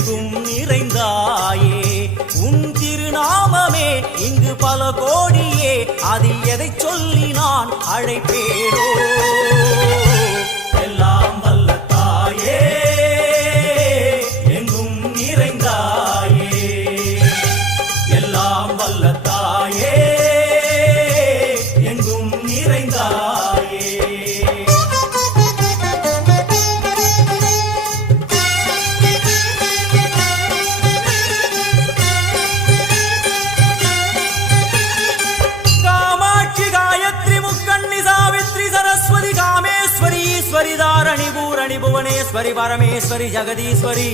எங்கும் நிறைந்தாயே உன் திருநாமமே இங்கு பல கோடியே அதில் எதை சொல்லி நான் அழைப்பேனோ எல்லாம் வல்ல தாயே எங்கும் நிறைந்தாயே எல்லாம் வல்ல தாயே எங்கும் நிறைந்தாயே ईश्वरी धारणी भूरणी भुवनेश्वरी परमेश्वरी जगदीश्वरी